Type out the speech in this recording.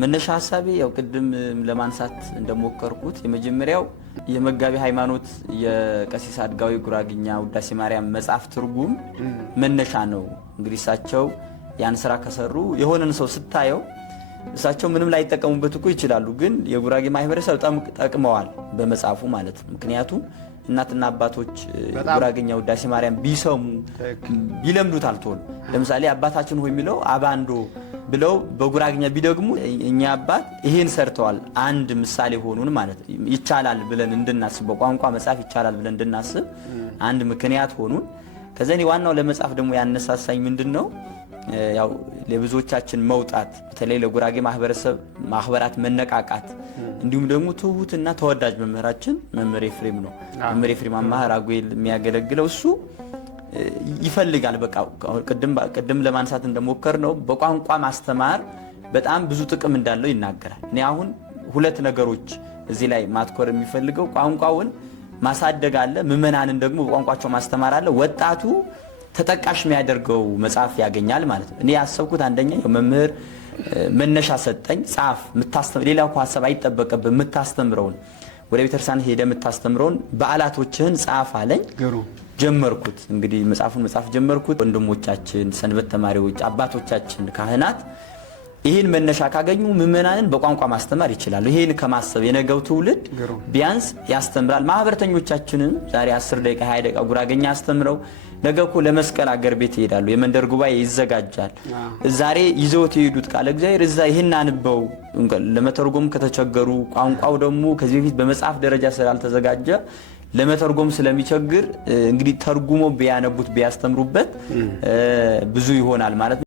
መነሻ ሐሳቤ ያው ቅድም ለማንሳት እንደሞከርኩት የመጀመሪያው የመጋቢ ሃይማኖት የቀሲስ አድጋዊ ጉራግኛ ውዳሴ ማርያም መጽሐፍ ትርጉም መነሻ ነው። እንግዲህ እሳቸው ያን ስራ ከሰሩ የሆነን ሰው ስታየው እሳቸው ምንም ላይ ተጠቀሙበት እኮ ይችላሉ፣ ግን የጉራጌ ማህበረሰብ ጠቅመዋል በመጽሐፉ ማለት ነው። ምክንያቱም እናትና አባቶች ጉራግኛ ውዳሴ ማርያም ቢሰሙ ቢለምዱታል ቶሎ። ለምሳሌ አባታችን ሆይ የሚለው አባንዶ ብለው በጉራግኛ ቢደግሙ እኛ አባት ይሄን ሰርተዋል አንድ ምሳሌ ሆኑን ማለት ይቻላል ብለን እንድናስብ በቋንቋ መጻፍ ይቻላል ብለን እንድናስብ አንድ ምክንያት ሆኑን። ከዘኔ ዋናው ለመጻፍ ደግሞ ያነሳሳኝ ምንድነው ያው ለብዙዎቻችን መውጣት በተለይ ለጉራጌ ማህበራት መነቃቃት እንዲሁም ደግሞ ትሁትና ተወዳጅ መምህራችን መምህር ኤፍሬም ነው። መምህር ኤፍሬም አማሃር አጉል የሚያገለግለው እሱ ይፈልጋል። በቃ ቅድም ለማንሳት እንደሞከር ነው በቋንቋ ማስተማር በጣም ብዙ ጥቅም እንዳለው ይናገራል። እኔ አሁን ሁለት ነገሮች እዚህ ላይ ማትኮር የሚፈልገው ቋንቋውን ማሳደግ አለ፣ ምዕመናንን ደግሞ በቋንቋቸው ማስተማር አለ። ወጣቱ ተጠቃሽ የሚያደርገው መጽሐፍ ያገኛል ማለት ነው። እኔ ያሰብኩት አንደኛ መምህር መነሻ ሰጠኝ፣ ጻፍ ምታስተምር ሌላው ሐሳብ አይጠበቅብህ ምታስተምረውን ወደ ቤተክርስቲያን ሄደ ምታስተምረውን በዓላቶችህን ጻፍ አለኝ። ጀመርኩት እንግዲህ መጽሐፍ ጀመርኩት። ወንድሞቻችን ሰንበት ተማሪዎች አባቶቻችን ካህናት ይሄን መነሻ ካገኙ ምዕመናንን በቋንቋ ማስተማር ይችላሉ። ይሄን ከማሰብ የነገው ትውልድ ቢያንስ ያስተምራል። ማህበረተኞቻችንን ዛሬ 10 ደቂቃ 20 ደቂቃ ጉራገኛ አስተምረው ነገኮ ለመስቀል አገር ቤት ይሄዳሉ። የመንደር ጉባኤ ይዘጋጃል። ዛሬ ይዘውት ይሄዱት ቃል እግዚአብሔር እዛ ይሄን አንበው ለመተርጎም ከተቸገሩ ቋንቋው ደግሞ ከዚህ በፊት በመጽሐፍ ደረጃ ስላልተዘጋጀ ለመተርጎም ስለሚቸግር እንግዲህ ተርጉሞ ቢያነቡት ቢያስተምሩበት ብዙ ይሆናል ማለት ነው።